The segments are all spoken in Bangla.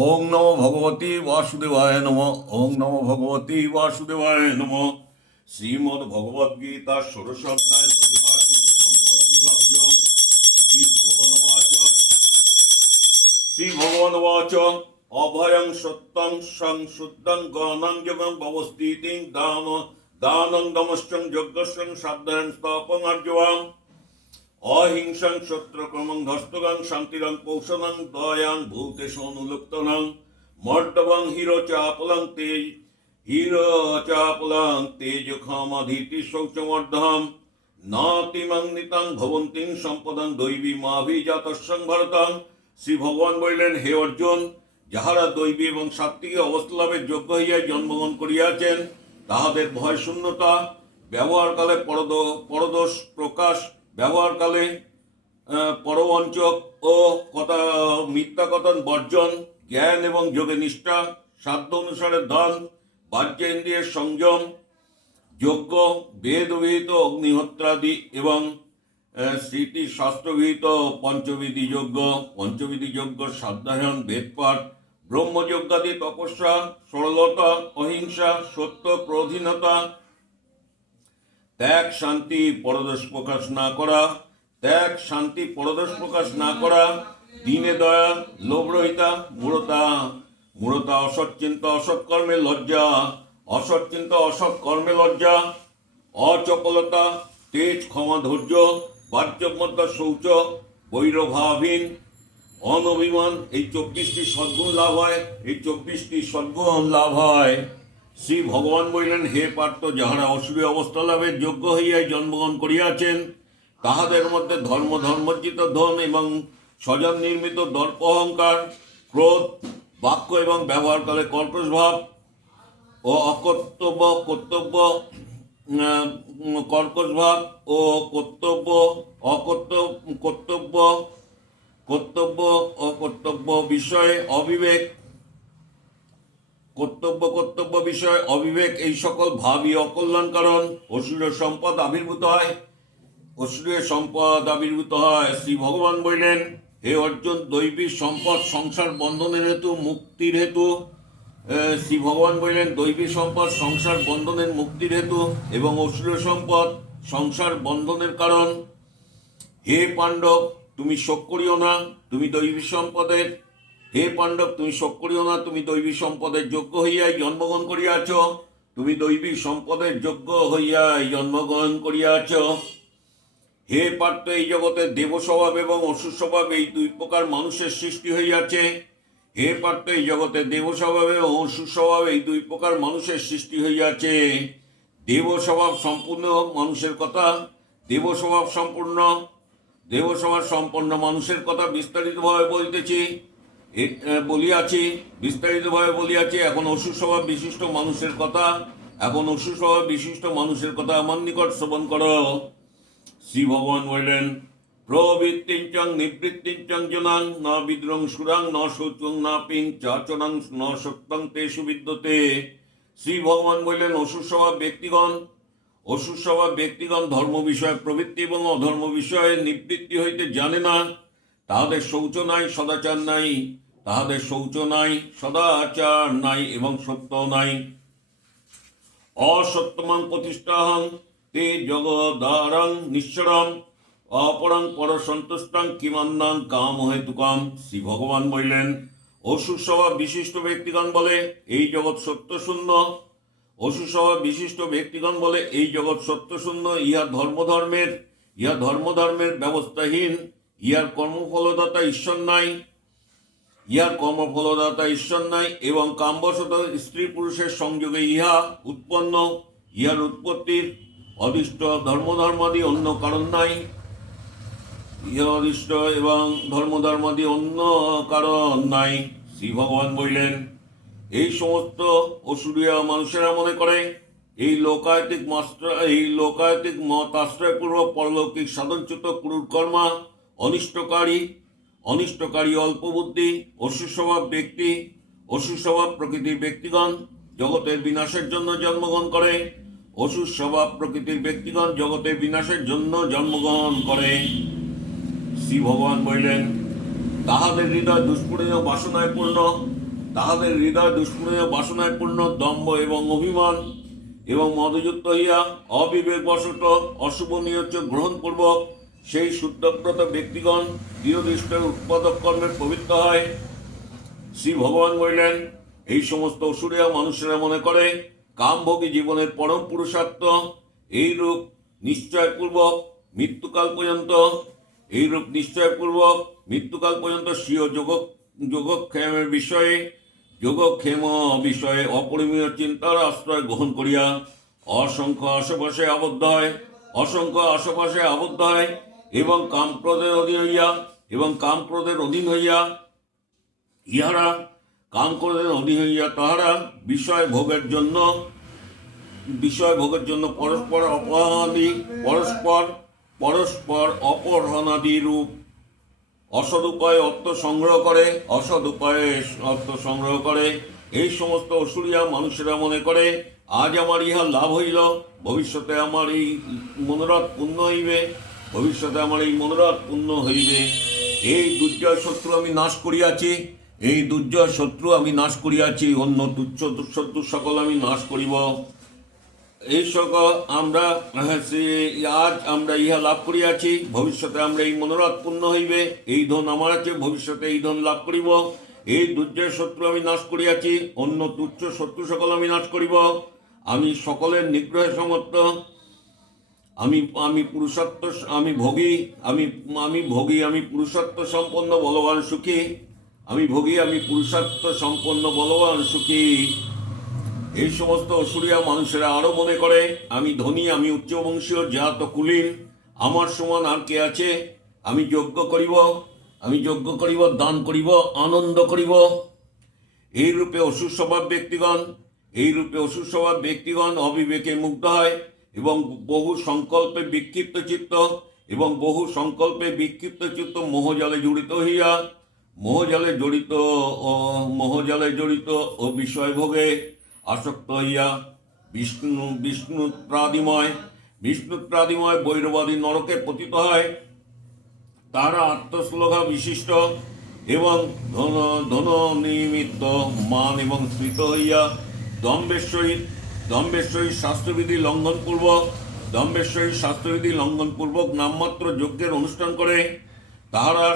ওং নম ভগবতী বাসুদেবায় নম। ওং নম ভগবতী বাসুদেবায় নম। শ্রীমদ্ ভগবদ গীতা ষোড়শ অধ্যায় শ্রী ভগবান বাচ অভয়ং সত্যং সংশুদ্ধং গণং যোগং ভবস্থিতিং দান দানং দমশ্চং যজ্ঞস্যং সাধ্যায়ং স্তপং আর্যবাং অহিংসং শত্রুক্রমং ধস্তগং শান্তিরং কৌশলং দয়াং ভূতেশ অনুলুপ্তনং মর্দবং হিরো চাপলং তেজ হিরো চাপলং তেজ ক্ষমাধীতি শৌচমর্ধম নাতিমং নিতাং ভবন্তিং সম্পদং দৈবী মাভিজাতস্যং ভারতং। শ্রী ভগবান বলিলেন, হে অর্জুন, যাহারা দৈবী এবং সাত্ত্বিক অবস্থা যোগ্য হইয়া জন্মগ্রহণ করিয়াছেন, তাহাদের ভয় শূন্যতা, ব্যবহারকালে পরদ, পরদোষ প্রকাশ ব্যবহারকালে পরবঞ্চক ও কথা মিথ্যা কথন বর্জন, জ্ঞান এবং যোগে নিষ্ঠা, সাধ্য অনুসারে দান বাহ্যেন্দ্রিয়ের সংযম, যজ্ঞ, বেদবিহিত অগ্নিহোত্রাদি এবং স্মৃতি শাস্ত্রবিহিত পঞ্চবিধি যজ্ঞ পঞ্চবিধি যজ্ঞ, সাধ্যায়ন, বেদপাঠ, ব্রহ্মযজ্ঞাদি, তপস্যা, সরলতা, অহিংসা, সত্য প্রধীনতা ত্যাগ, শান্তি, পরদোষ প্রকাশ না করা। ত্যাগ, শান্তি, পরদোষ প্রকাশ না করা। দিনে দয়া লোভরহিতা মূঢ়তা। মূঢ়তা, অসৎ চিন্তা, অসৎ কর্মে লজ্জা। অসৎ চিন্তা, অসৎ কর্মে লজ্জা। অচপলতা, তেজ, ক্ষমা, ধৈর্য বাহ্যমধ্যা শৌচ, বৈরভাবহীন। অনভিমান, এই চব্বিশটি সদ্গুণ লাভ হয়। এই চব্বিশটি সদ্গুণ লাভ হয়। শ্রী ভগবান বলিলেন হে পার্থ যাহারা অসুরী অবস্থা লাভের যোগ্য হইয়াই জন্মগ্রহণ করিয়াছেন তাহাদের মধ্যে ধর্ম ধর্মর্জিত ধন এবং স্বজন নির্মিত দর্প অহংকার ক্রোধ বাক্য এবং ব্যবহারকালে কর্কশ ভাব ও অকর্তব্য কর্তব্য আহ, উম, কর্কশ ভাব ও কর্তব্য অকর্তব্য কর্তব্য কর্তব্য অকর্তব্য বিষয়ে অবিবেক কর্তব্য কর্তব্য বিষয়, অবিবেক এই সকল ভাবই অকল্যাণ কারণ। অসুরের সম্পদ আবির্ভূত হয়। অসুরের সম্পদ আবির্ভূত হয়, শ্রী ভগবান বললেন, হে অর্জুন, দৈবী সম্পদ সংসার বন্ধনের হেতু, মুক্তির হেতু। শ্রী ভগবান বললেন, দৈবী সম্পদ সংসার বন্ধনের মুক্তির হেতু এবং অসুরের সম্পদ সংসার বন্ধনের কারণ। হে পাণ্ডব, তুমি শোক করিও না, তুমি দৈবী সম্পদের হে পাণ্ডব, তুমি শোক করিও না, তুমি দৈবী সম্পদের যোগ্য হইয়াই জন্মগ্রহণ করিয়াছ। তুমি দৈবী সম্পদের যোগ্য হইয়াই জন্মগ্রহণ করিয়াছ। হে পার্থ, এই জগতে দেব স্বভাব এবং অসুর স্বভাব এই দুই প্রকার মানুষের সৃষ্টি হইয়াছে। হে পার্থ, এই জগতে দেব স্বভাব এবং অসুর স্বভাব এই দুই প্রকার মানুষের সৃষ্টি হইয়াছে। দেব স্বভাব সম্পূর্ণ মানুষের কথা দেব স্বভাব সম্পূর্ণ। দেব স্বভাব সম্পন্ন মানুষের কথা বিস্তারিতভাবে বলতেছি। বলিয়াছি, বিস্তারিতভাবে বলিয়াছি, এখন অসুর স্বভাব বিশিষ্ট মানুষের কথা, এখন অসুর স্বভাব বিশিষ্ট মানুষের কথা আমার নিকট শ্রবণ কর। শ্রী ভগবান বললেন, প্রবৃত্তিঞ্চং নিবৃত্তিঞ্চং জনাং, না বিদ্রং সুরাং, ন শৌচং না পিং, চাচনাং, ন সত্যং তেষু বিদ্যতে। শ্রী ভগবান বললেন অসুর স্বভাব ব্যক্তিগণ অসুর স্বভাব ব্যক্তিগণ ধর্ম বিষয়ে প্রবৃত্তি এবং অধর্ম বিষয়ে নিবৃত্তি হইতে জানে না, তাহাদের শৌচ নাই, সদাচার নাই। তাহাদের শৌচ নাই, সদাচার নাই এবং সত্য নাই। অসত্যমাং প্রতিষ্ঠাহং, তে জগদারং নিঃস্বরং অপরং পরসন্তুষ্টং কিমান্নাং কাম হেতুকাম শ্রী ভগবান বললেন অসুর স্বভাব বিশিষ্ট ব্যক্তিগণ বলে এই জগৎ সত্য শূন্য। অসুর স্বভাব বিশিষ্ট ব্যক্তিগণ বলে এই জগৎ সত্য শূন্য। ইহা ধর্মধর্মের ইহা ধর্মধর্মের ব্যবস্থাহীন। ইহার কর্মফলদাতা ঈশ্বর নাই। ইহার কর্মফলদাতা ঈশ্বর নাই এবং কামবশত স্ত্রী পুরুষের সংযোগে ইহা উৎপন্ন, ইহার উৎপত্তির অদিষ্ট ধর্মধর্মাদি অন্য কারণ নাই। ইহা অদিষ্ট এবং ধর্মধর্মাদি অন্য কারণ নাই, শ্রী ভগবান বললেন। এই সমস্ত অসুরিয়া মানুষেরা মনে করে, এই লোকায়তিক মাস্টার এই লোকায়তিক মত আশ্রয়পূর্বক পরলৌকিক সাধনচ্যুত ক্রুর কর্মা অনিষ্টকারী অনিষ্টকারী অল্প বুদ্ধি অসুস্বভাব ব্যক্তি, অসুস্বভাব প্রকৃতির ব্যক্তিগণ জগতের বিনাশের জন্য জন্মগ্রহণ করে অসুর স্বভাব প্রকৃতির ব্যক্তিগণ জগতের বিনাশের জন্য জন্মগ্রহণ করে। শ্রী ভগবান বললেন, তাহাদের হৃদয় দুষ্পূর্ণ বাসনায় পূর্ণ, তাহাদের হৃদয় দুষ্প্রয় বাসনায় পূর্ণ, দম্ভ এবং অভিমান এবং মদযুক্ত হইয়া অবিবেক বশত অশুভ নিয়োজ্য গ্রহণপূর্বক সেই শুদ্ধব্রত ব্যক্তিগণ দৃঢ়দৃষ্টের উৎপাদক কর্মের পবিত্র হয়। শ্রী ভগবান বললেন, এই সমস্ত অসুরিয়া মানুষেরা মনে করে, কামভোগী জীবনের পরম পুরুষার্থ। এইরূপ নিশ্চয়পূর্বক মৃত্যুকাল পর্যন্ত এইরূপ নিশ্চয়পূর্বক মৃত্যুকাল পর্যন্ত স্বীয় যোগ, যোগক্ষেমের বিষয়ে, যোগক্ষেম বিষয়ে অপরিমেয় চিন্তার আশ্রয় গ্রহণ করিয়া, অসংখ্য আশেপাশে আবদ্ধ হয়, অসংখ্য আশেপাশে আবদ্ধ হয় এবং কামক্রোধের অধীন হইয়া, এবং কামক্রোধের অধীন হইয়া, ইহারা কাম করে অধীন হইয়া তাহারা বিষয় ভোগের জন্য, বিষয় ভোগের জন্য পরস্পর অপহরণাদি পরস্পর পরস্পর অপহরণাদি রূপ। অসৎ উপায়ে অর্থ সংগ্রহ করে অসৎ উপায়ে অর্থ সংগ্রহ করে, এই সমস্ত অসুরিয়া মানুষেরা মনে করে, আজ আমার ইহা লাভ হইল, ভবিষ্যতে আমার এই মনোরথ পূর্ণ হইবে। ভবিষ্যতে আমার এই মনোরথ পূর্ণ হইবে। এই দুর্জয় শত্রু আমি নাশ করিয়াছি, এই দুর্জয় শত্রু আমি নাশ করিয়াছি, অন্য তুচ্ছ শত্রু সকল আমি নাশ করিব। এই সকল আমরা আজ আমরা ইহা লাভ করিয়াছি, ভবিষ্যতে আমরা এই মনোরথ পূর্ণ হইবে, এই ধন আমার আছে, ভবিষ্যতে এই ধন লাভ করিব। এই দুর্জয় শত্রু আমি নাশ করিয়াছি, অন্য তুচ্ছ শত্রু সকল আমি নাশ করিব। আমি সকলের নিগ্রহে সমর্থ আমি আমি পুরুষত্ব, আমি ভোগী, আমি আমি ভোগী, আমি পুরুষত্ব সম্পন্ন বলবান সুখী, আমি ভোগী, আমি পুরুষত্ব সম্পন্ন বলবান সুখী। এই সমস্ত অসুরিয়া মানুষেরা আরও মনে করে, আমি ধনী, আমি উচ্চবংশীয় জাত কুলীন, আমার সমান আর কে আছে? আমি যজ্ঞ করিব, আমি যজ্ঞ করিব, দান করিব, আনন্দ করিব। এই রূপে অসুর স্বভাব ব্যক্তিগণ, এই রূপে অসুর স্বভাব ব্যক্তিগণ অবিবেকে মুগ্ধ হয়। এবং বহু সংকল্পে বিক্ষিপ্ত চিত্ত এবং বহু সংকল্পে বিক্ষিপ্ত চিত্ত মোহজালে জড়িত হইয়া, মোহজালে জড়িত, ও, মোহজালে জড়িত ও বিষয় ভোগে আসক্ত হইয়া বিষ্ণু বিষ্ণু প্রাদিময় বিষ্ণু প্রাদিময় বৈরবাদী নরকে পতিত হয়। তারা আত্মশ্লোঘা বিশিষ্ট এবং ধন ধন নিমিত্ত মান এবং স্মৃত হইয়া দম্বের সহিত সহিত শাস্ত্রবিধি লঙ্ঘনপূর্বক সহিত শাস্ত্রবিধি লঙ্ঘনপূর্বক নামমাত্র যজ্ঞের অনুষ্ঠান করে, তাহারা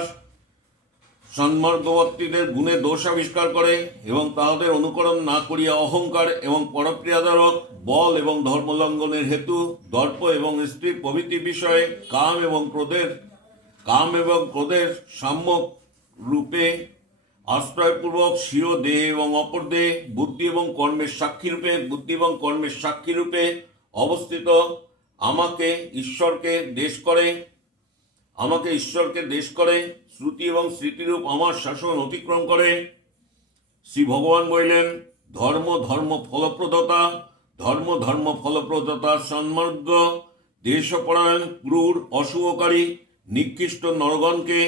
সন্মার্গবর্তীদের গুণে দোষ আবিষ্কার করে এবং তাহাদের অনুকরণ না করিয়া অহংকার এবং পরক্রিয়াদারক, বল এবং ধর্মলঙ্ঘনের হেতু, দর্প এবং স্ত্রী প্রভৃতি বিষয়ে কাম এবং ক্রোধের, কাম এবং ক্রোধের সাম্যক রূপে আশ্রয়পূর্বক স্বীয় দেহ এবং অপর দেহ বুদ্ধি এবং কর্মের সাক্ষী রূপে, বুদ্ধি এবং কর্মের সাক্ষী রূপে অবস্থিত। আমাকে ঈশ্বরকে দেশ করে, আমাকে ঈশ্বরকে দেশ করে, শ্রুতি এবং স্মৃতিরূপ আমার শাসন অতিক্রম করে। শ্রী ভগবান বললেন, ধর্ম ধর্ম ফলপ্রদতা, ধর্ম ধর্ম ফলপ্রদতার সন্মার্গ দেশপরায়ণ, ক্রূর, অশুভকারী, নিকৃষ্ট নরগণকে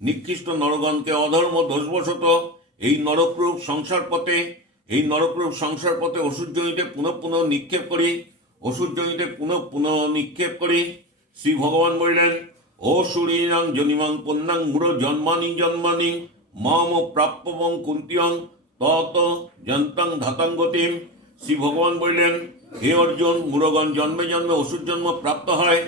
নিকৃষ্ট নরগণকে অধর্ম দোষবশত এই নরকরূপ সংসার পথে, এই নরকরূপ সংসার পথে অসূর্যইতে পুনঃ পুনঃ নিক্ষেপ করি অসূর্যইতে পুনঃ পুনঃ নিক্ষেপ করি। শ্রী ভগবান বললেন, ও সুরীনাং জনিমাং পন্যাং মূঢ় জন্মানি জন্মানি, মাম প্রাপ্যবং কুন্তিয়াং তত যন্তাং ধাতাং গতিম। শ্রী ভগবান বললেন, হে অর্জুন, মুরগণ জন্মে জন্মে অসুর জন্ম প্রাপ্ত হয়।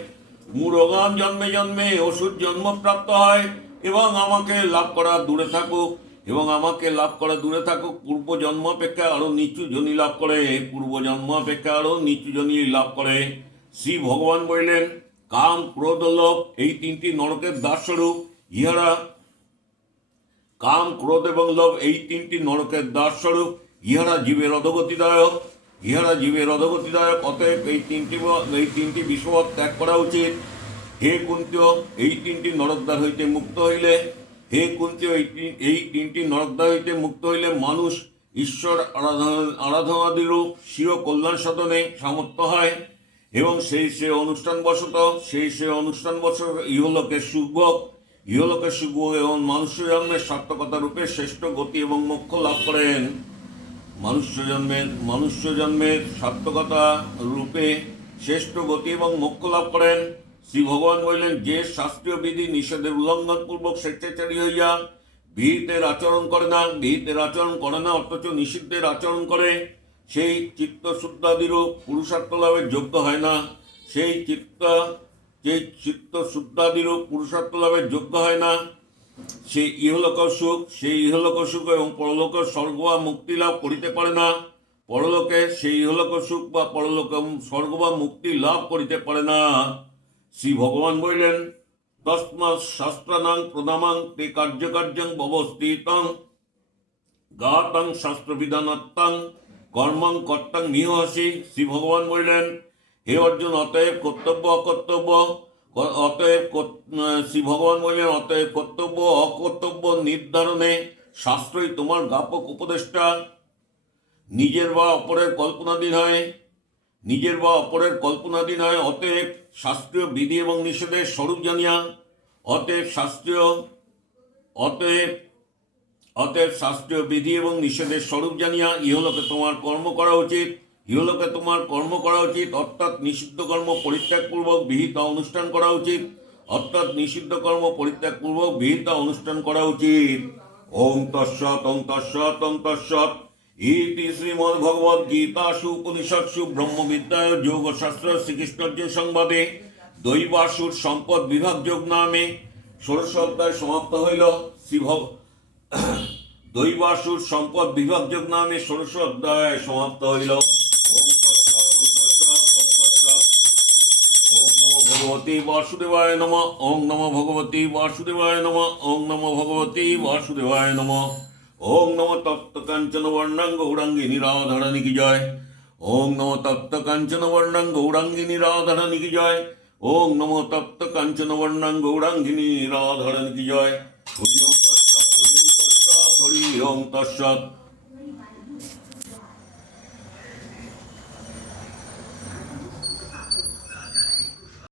মূঢ়গণ জন্মে জন্মে অসুর জন্ম প্রাপ্ত হয়। এবং আমাকে লাভ করা দূরে থাকুক, এবং আমাকে লাভ করা দূরে থাকুক পূর্ব জন্ম অপেক্ষা আরও নিচু জনি লাভ করে পূর্ব জন্ম অপেক্ষা আরও নিচু জনি লাভ করে। শ্রী ভগবান বললেন, কাম ক্রোধ লোভ, এই তিনটি নরকের দাসস্বরূপ, ইহারা কাম ক্রোধ এবং লোভ, এই তিনটি নরকের দাসস্বরূপ, ইহারা জীবের অধগতিদায়ক, ইহারা জীবের অধগতিদায়ক, অতএব এই তিনটি এই তিনটি বিষবৎ ত্যাগ করা উচিত। হে কুন্তীয়, এই তিনটি নরকদ্বার হইতে মুক্ত হইলে, হে কুন্তীয়, এই এই তিনটি নরকদ্বার হইতে মুক্ত হইলে মানুষ ঈশ্বর আরাধনা, আরাধনাদিরূপ স্বীয় কল্যাণ সাধনে সামর্থ্য হয় এবং সেই সে অনুষ্ঠান বশত সেই সে অনুষ্ঠান বশত ইহলোকের সুখভোগ ইহলোকের সুখভোগ এবং মানুষ্য জন্মের সার্থকতা রূপে শ্রেষ্ঠ গতি এবং মোক্ষ লাভ করেন। মনুষ্য জন্মের মনুষ্য জন্মের সার্থকতা রূপে শ্রেষ্ঠ গতি এবং মোক্ষ লাভ করেন। শ্রী ভগবান বললেন যে শাস্ত্রীয় বিধি, নিষেধের উল্লঙ্ঘন পূর্বক স্বেচ্ছাচারী হইয়া বিহিতের আচরণ করে না বিহিতের আচরণ করে না, অথচ নিষিদ্ধের আচরণ করে। সেই চিত্ত শুদ্ধাদিরও পুরুষার্থ লাভের যোগ্য হয় না। সেই চিত্ত সেই চিত্ত শুদ্ধাদিরও পুরুষার্থ লাভের যোগ্য হয় না। সেই ইহলোক সুখ সেই ইহলোক সুখ এবং পরলোক স্বর্গ বা মুক্তি লাভ করিতে পারে না। পরলোকে সেই ইহলোক সুখ বা পরলোক স্বর্গ বা মুক্তি লাভ করিতে পারে না। শ্রী ভগবান বললেন, তস্মাৎ শাস্ত্রানাং প্রণামাং তে কার্যকার্যং ব্যবস্থিতং গাতাং শাস্ত্রবিধানাত্তাং কর্মং কর্তাং নিহসি। শ্রী ভগবান বললেন, হে অর্জুন, অতএব কর্তব্য অকর্তব্য? অতএব শ্রী ভগবান বললেন, অতএব কর্তব্য অকর্তব্য নির্ধারণে শাস্ত্রই তোমার জ্ঞাপক উপদেষ্টা। নিজের বা অপরের কল্পনাধীন হয়। নিজের বা অপরের কল্পনাধীন হয় অতএব শাস্ত্রীয় বিধি এবং নিষেধের স্বরূপ জানিয়া, অতএব শাস্ত্রীয়, অতএব অতএব শাস্ত্রীয় বিধি এবং নিষেধের স্বরূপ জানিয়া ইহলোকে তোমার কর্ম করা উচিত। ইহলোকে তোমার কর্ম করা উচিত, অর্থাৎ নিষিদ্ধ কর্ম পরিত্যাগপূর্বক বিহিত অনুষ্ঠান করা উচিত। অর্থাৎ নিষিদ্ধ কর্ম পরিত্যাগপূর্বক বিহিত অনুষ্ঠান করা উচিত। ওম তৎসৎ ওম তৎসৎ ওম তৎসৎ। ইতি শ্রীমদ্ ভগবদ গীতাসু উপনিষৎসু ব্রহ্মবিদ্যায় যোগশাস্ত্র শ্রীকৃষ্ণর্জুন সংবাদে দৈবাসুর সম্পদ বিভাগ যোগ নামে ষোড়শ অধ্যায় সমাপ্ত হইল শ্রী ভগ দৈবাসুর সম্পদ বিভাগযোগ নামে ষোড়শ অধ্যায় সমাপ্ত হইল ভগবতী বাসুদেবায় নম ওম নমো ভগবতী বাসুদেবায় নম ওম নমো ভগবতী বাসুদেবায় নম ওম নম তপ্ত কাঞ্চন বর্ণাঙ্গ গৌরাঙ্গিনী রাধারানী কি জয়? ওম নম তপ্ত কাঞ্চন বর্ণাঙ্গ গৌরাঙ্গিনী রাধারানী কি জয়? ওম নম তপ্ত কাঞ্চন গৌরাঙ্গিনী রাধারানী কি জয়? হরি ওম তৎসৎ হরি ওম তৎসৎ হরি ওম তৎসৎ